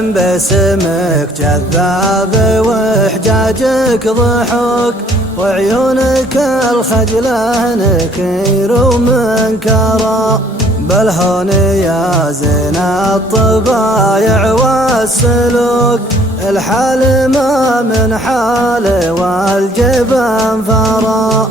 إن باسمك جذاب وحجاجك ضحك، وعيونك الخجلة نكير ومنكرة. بالهون يا زين الطبايع والسلوك، الحال ما من حال والجبن فرا.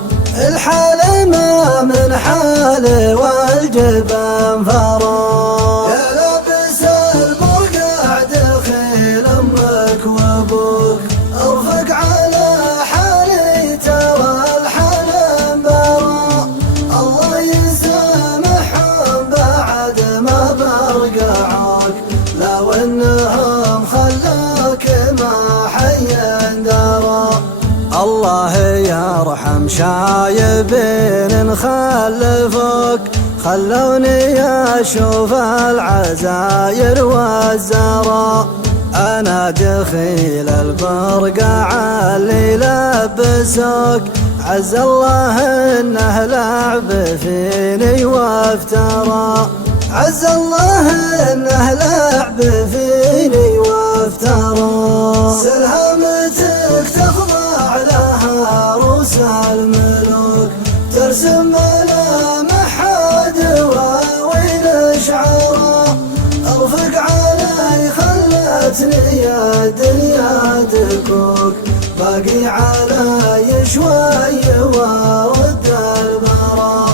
الحال ما من حال والجبن فرا. يا لابس البقع دخيل امك وابوك، ارفق على حاليته والحنان برا. الله يسامحهم بعد ما برقعوك، لو انهم خلوك ما حي درا. الله يرحم شايبين خلفوك، خلوني اشوف العزاير والزرا. انا دخيل البرقع اللي لبسوك، عز الله انه لعب فيني وافترى. عز الله انه لعب فيني وافترى. سلهمتك تخضع لها رؤوس الملوك، ترسم ملامح دواوين شعرا. ارفق علي خلتني يا دنيا دكوك، باقي علي شوي وارد البرا.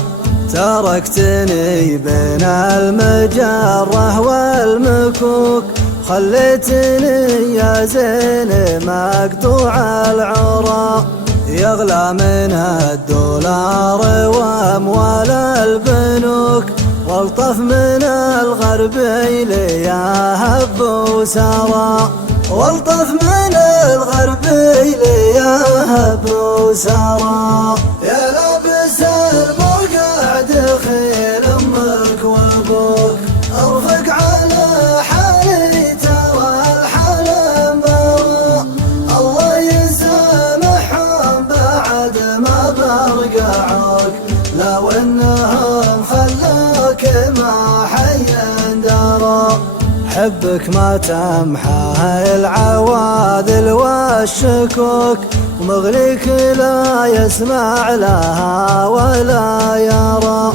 تركتني بين المجرة والمكوك، خليتني يا زين مقطوع العرى. يغلى من الدولار واموال البنوك، والطف من الغربيل يا هب وسرى. والطف من الغربيل يا هب وسرى. يا لابس البقع دخيل امك وابوك، ارفق على حاليته والحنان برا. الله يسامحهم بعد ما برقعوك، لو انهم خلوك ما حي درا. حبك ما تمحى العواذل والشكوك، ومغليك لا يسمع لها ولا يرى.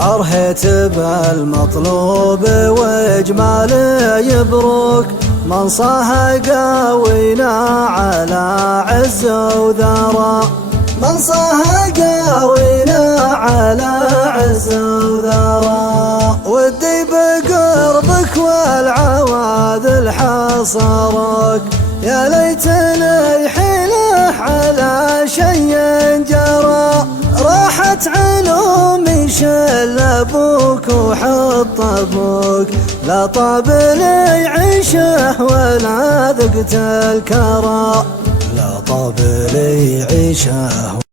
أرهيت بالمطلوب وإجماله يبروك، منصاها قاوينا على عز وذرى. منصاها قاوينا على عز وذرى. ودي بقربك والعواذل حصرك، يا ليتني حيله على شي جرى. راحت علومي شل ابوك وحط ابوك، لا طاب لي عيشه ولا ذقت الكرى. لا طاب لي عيشه